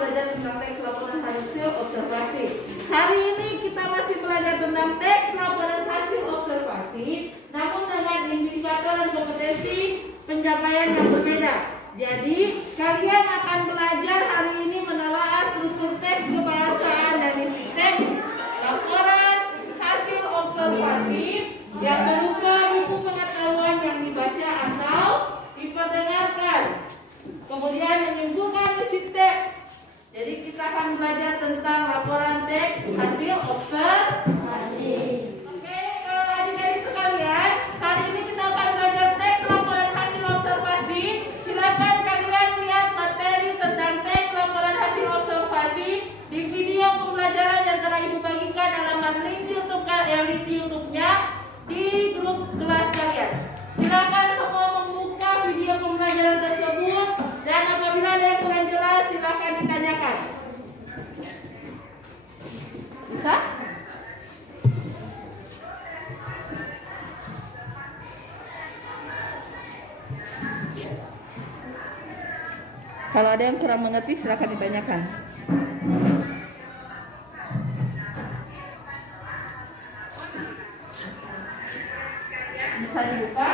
belajar tentang teks laporan hasil observasi. Hari ini kita masih belajar tentang teks laporan hasil observasi, namun dengan indikator dan kompetensi pencapaian yang berbeda. Jadi, kalian akan belajar hari ini menelaah struktur teks kebiasaan dan isi teks laporan hasil observasi yang berupa buku pengetahuan yang dibaca atau diperdengarkan. Kemudian menyimpulkan isi teks. Jadi kita akan belajar tentang laporan teks hasil observasi. Oke, adik-adik sekalian, hari ini kita akan belajar teks laporan hasil observasi. Silakan kalian lihat materi tentang teks laporan hasil observasi di video pembelajaran yang telah Ibu bagikan alamat link YouTube-nya di grup kelas kalian. Silakan semua membuka video pembelajaran tersebut dan apabila ada yang kurang jelas silakan ditanyakan. Bisa? Kalau ada yang kurang mengerti silakan ditanyakan. Bisa dibuka.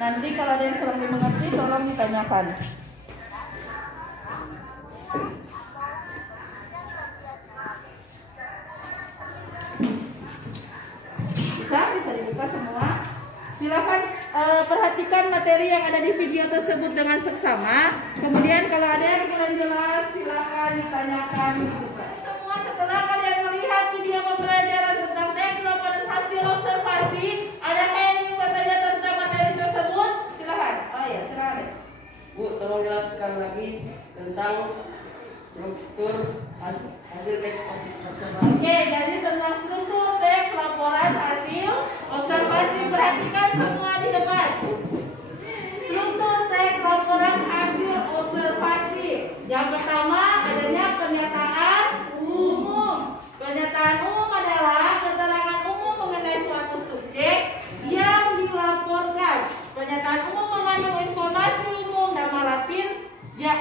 Nanti kalau ada yang kurang dimengerti tolong ditanyakan. Bisa dibuka semua. Silakan perhatikan materi yang ada di video tersebut dengan seksama. Kemudian kalau ada yang kurang jelas silakan ditanyakan. Semua setelah kalian melihat video pembelajaran tentang teks laporan hasil observasi, adakah yang ingin bertanya tentang materi tersebut? Silakan. Oh ya, silakan. Bu, tolong jelaskan lagi tentang struktur hasil teks observasi. Oke, jadi tentang struktur teks laporan hasil observasi, perhatikan semua di depan. Struktur teks laporan hasil observasi. Yang pertama adanya pernyataan umum. Pernyataan umum adalah keterangan umum mengenai suatu subjek yang dilaporkan. Pernyataan umum mengandung informasi umum, nama latin,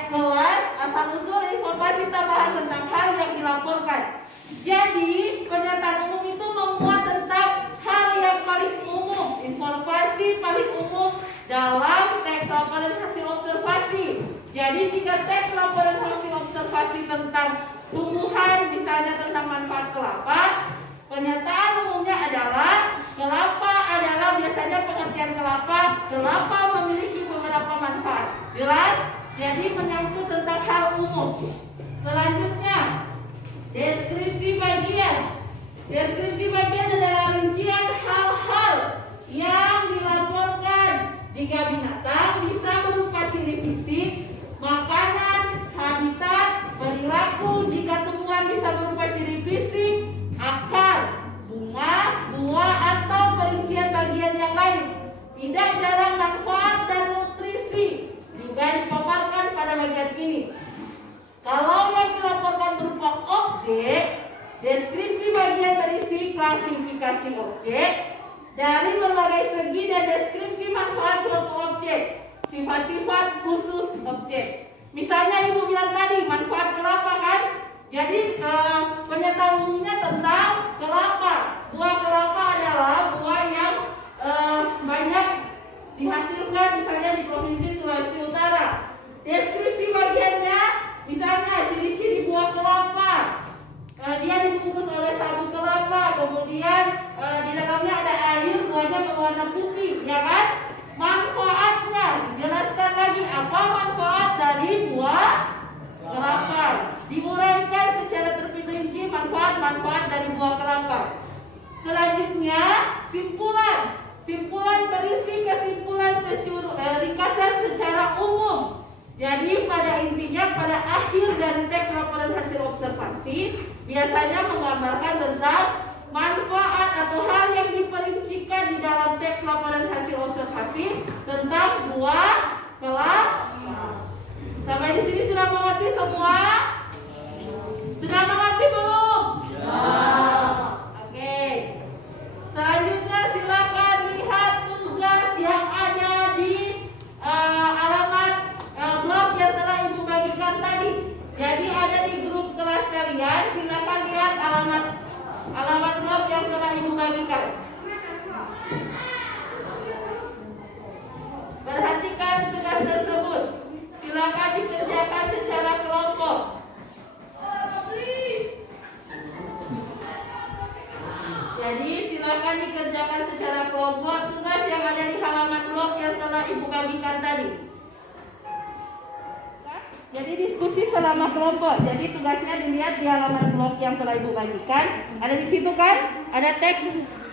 kelas, asal-usul, informasi tambahan tentang hal yang dilaporkan. Jadi, pernyataan umum itu memuat tentang hal yang paling umum, informasi paling umum dalam teks laporan hasil observasi. Jadi, jika teks laporan hasil observasi tentang tumbuhan, misalnya tentang manfaat kelapa, pernyataan umumnya adalah kelapa adalah biasanya pengertian kelapa memiliki beberapa manfaat. Jelas? Jadi menyangkut tentang hal umum. Selanjutnya, deskripsi bagian. Deskripsi bagian adalah rincian hal-hal yang dilaporkan. Jika binatang bisa berupa ciri fisik, makanan, habitat, perilaku. Jika tumbuhan bisa berupa ciri fisik, akar, bunga, buah, atau perincian bagian yang lain. Tidak jarang manfaat dan nutrisi juga dipaparkan pada bagian ini. Kalau yang dilaporkan berupa objek, deskripsi bagian berisi klasifikasi objek dari berbagai segi dan deskripsi manfaat suatu objek, sifat-sifat khusus objek. Misalnya Ibu bilang tadi manfaat kelapa kan? Jadi pernyataan umumnya tentang kelapa. Buah kelapa adalah buah yang banyak dihasilkan misalnya di Provinsi Sulawesi Utara. Deskripsi bagiannya misalnya ciri-ciri buah kelapa. Dia dibungkus oleh sabu kelapa, kemudian di dalamnya ada air, buahnya berwarna putih, ya kan? Manfaatnya dijelaskan lagi apa manfaat dari buah kelapa. Diuraikan secara terperinci manfaat-manfaat dari buah kelapa. Selanjutnya simpulan. Simpulan berisi kesimpulan ringkasan secara umum. Jadi pada intinya pada akhir dari teks laporan hasil observasi biasanya menggambarkan tentang manfaat atau hal yang diperincikan di dalam teks laporan hasil observasi tentang buah kelapa. Sampai di sini sudah mengerti semua? Sudah mengerti belum? Ya. Oke. Selanjutnya silakan lihat tugas yang ada di alamat kalian, silakan lihat alamat blog yang telah Ibu bagikan. Perhatikan tugas tersebut. Silakan dikerjakan secara kelompok. Jadi silakan dikerjakan secara kelompok tugas yang ada di halaman blog yang telah Ibu bagikan tadi. Jadi diskusi selama kelompok. Jadi tugasnya dilihat di halaman blog yang telah Ibu bagikan. Ada di situ kan? Ada teks.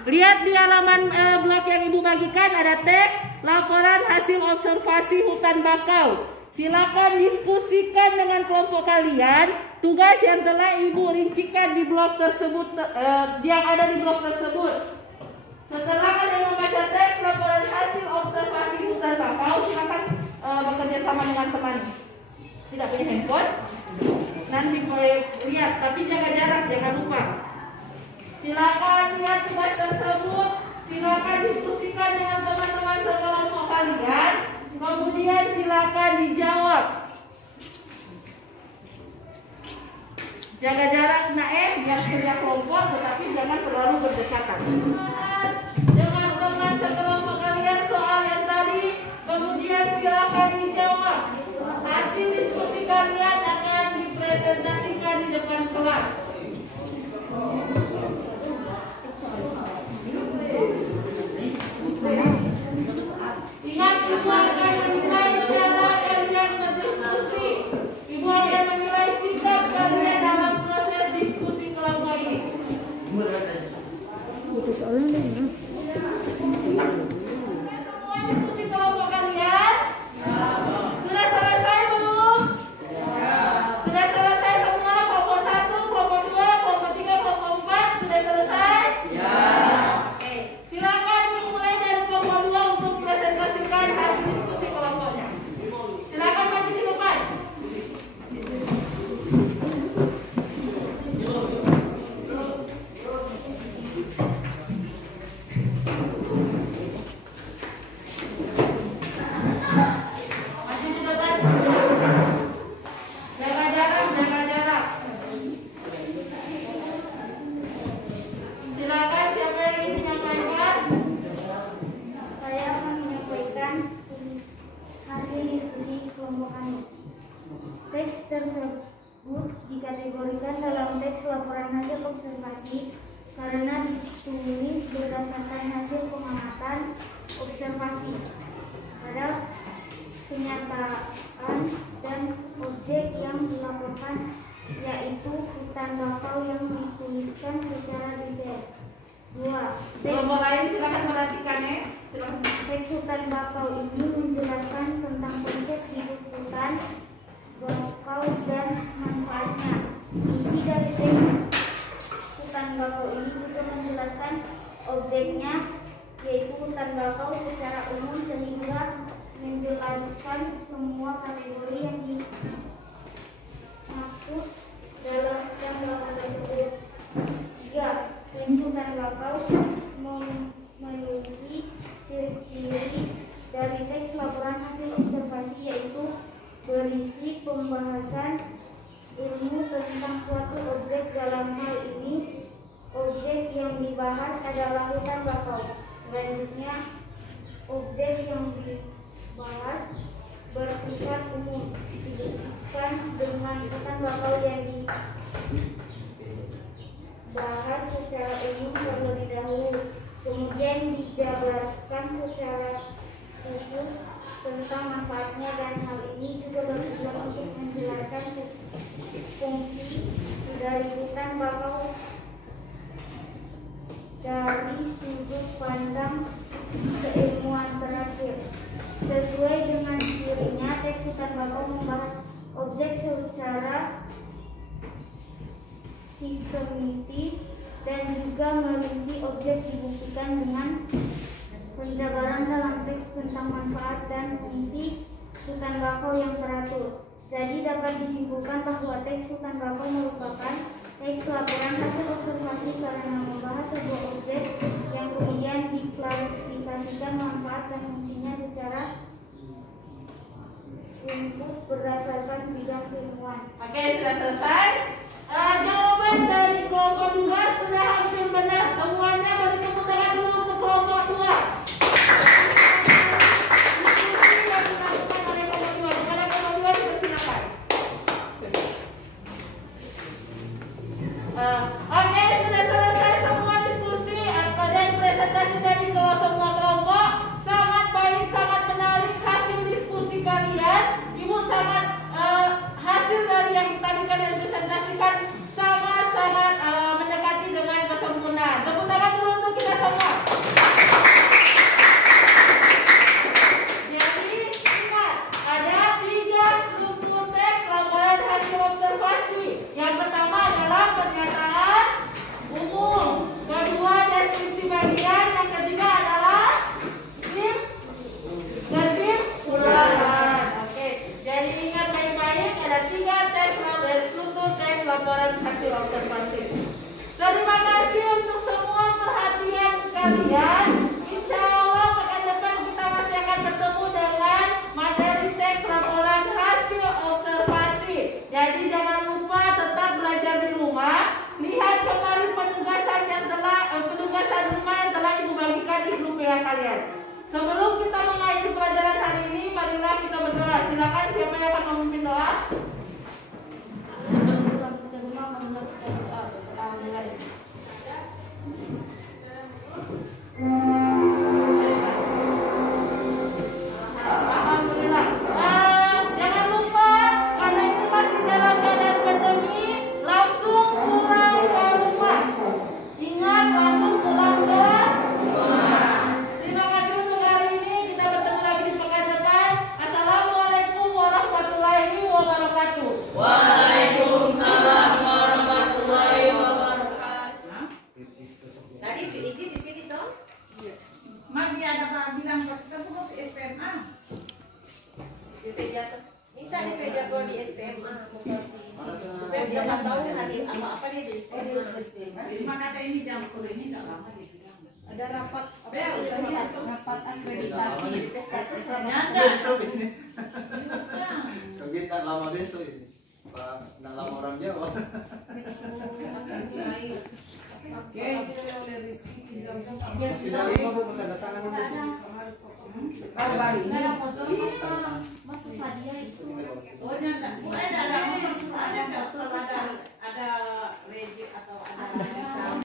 Lihat di halaman blog yang Ibu bagikan ada teks laporan hasil observasi hutan bakau. Silakan diskusikan dengan kelompok kalian tugas yang telah Ibu rincikan di blog tersebut, yang ada di blog tersebut. Setelah kalian membaca teks laporan hasil observasi hutan bakau, silakan bekerja sama dengan teman. Tidak punya handphone, nanti boleh lihat, tapi jaga jarak, jangan lupa. Silakan lihat tugas tersebut, silakan diskusikan dengan teman-teman sekelompok kalian, kemudian silakan dijawab. Jaga jarak biar kerja kelompok, tetapi jangan terlalu berdekatan. Dengan teman sekelompok kalian soal yang tadi, kemudian silakan dijawab. Hasil diskusi kalian akan dipresentasikan di depan kelas. Ingat, Ibu akan menilai cara kalian berdiskusi. Ibu akan menilai sikap kalian dalam proses diskusi kelompok ini. Semua diskusi kelompok kalian? Sudah selesai belum? Sudah selesai semua? Kelompok 1, kelompok 2, kelompok 3, kelompok 4 sudah selesai? Oke, silakan dimulai dari kelompok 2 untuk presentasikan hasil diskusi kelompoknya. Silakan maju di depan. Maju di depan. Jaga jarak, jaga jarak. Silakan, siapa yang ingin menyampaikan? Saya akan menyampaikan hasil diskusi kelompok kami. Teks tersebut dikategorikan dalam teks laporan hasil observasi karena ditulis berdasarkan hasil pengamatan observasi pada kenyataan dan objek yang dilaporkan, yaitu hutan bakau yang dituliskan secara detail. 2. Kelompok lain silakan perhatikan ya. Silakan. Teks hutan bakau ini menjelaskan tentang konsep hidup hutan bakau dan manfaatnya. Isi dari teks hutan bakau ini juga menjelaskan objeknya, yaitu hutan bakau secara umum, sehingga menjelaskan semua kategori yang dimaksud dalam hutan bakau tersebut. 3. Teks hutan bakau memiliki ciri-ciri dari teks laporan hasil observasi, yaitu berisi pembahasan ilmu tentang suatu objek. Dalam hal ini, objek yang dibahas adalah hutan bakau. Selanjutnya, objek yang dibahas bersifat umum, dibuktikan dengan hutan bakau yang dibahas secara umum terlebih dahulu, kemudian dijabarkan secara khusus tentang manfaatnya, dan hal ini juga bertujuan untuk menjelaskan fungsi dari hutan bakau dari sudut pandang keilmuan terakhir. Sesuai dengan cirinya, teks hutan bakau membahas objek secara sistematis dan juga merinci objek, dibuktikan dengan penjabaran dalam teks tentang manfaat dan fungsi hutan bakau yang teratur. Jadi dapat disimpulkan bahwa teks hutan bakau merupakan teks laporan hasil observasi karena membahas sebuah objek yang kemudian diklasifikasikan manfaat dan fungsinya secara rumput berdasarkan bidang keilmuan. Oke, sudah selesai. Jawaban dari kelompok 2 sudah hampir benar. Semuanya beri tepuk tangan dulu untuk kelompok 2. Diskusi yang dilakukan oleh kelompok 2. Kepada kelompok 2 dipersilakan. Oke, sudah selesai semua diskusi dan presentasi dari semua kelompok. Sangat baik, sangat menarik hasil diskusi kalian. Ibu sangat hasil dari yang tadi kalian presentasikan sangat-sangat mendekati dengan kesempurnaan. Tepuk tangan dulu untuk kita semua. Jadi ingat, ada 3 struktur teks laporan hasil observasi. Yang pertama adalah pernyataan umum, kedua deskripsi bagian, yang ketiga adalah kesimpulan. Oke, jadi ingat baik-baik, ada 3 struktur teks laporan hasil observasi. Terima kasih untuk semua perhatian kalian. Insya Allah pekan depan kita masih akan bertemu dengan materi teks laporan hasil observasi. Jadi jangan lupa tetap belajar di rumah. Lihat kembali penugasan rumah yang telah Ibu bagikan di grup WA kalian. Sebelum kita mengakhiri pelajaran hari ini, marilah kita berdoa. Silakan siapa yang akan memimpin doa? Alhamdulillah. Jangan lupa karena ini masih dalam keadaan pandemi, langsung pulang ke rumah. Ingat, langsung pulang ke rumah. Terima kasih untuk hari ini. Kita bertemu lagi di pekan depan. Assalamualaikum warahmatullahi wabarakatuh. Waalaikumsalam warahmatullahi wabarakatuh. Tadi VIJ di sini toh? Mari ada Pak bilang kita tuh mau ke SPMA. Minta di jadwal di SPMA supaya dia nggak tahu hari apa dia di SPMA. Cuma kata ini jam 10 ini nggak lama dia bilang. Ada rapat Rapat akreditasi. Ternyata. Besok ini. Kita lama besok ini. Pak, nggak lama orang Jawa. Oke. Masih dari apa tanda tangan dulu. Baru-baru. Nggak ada motor, masuk sadia itu. Oh nyata. Oh ada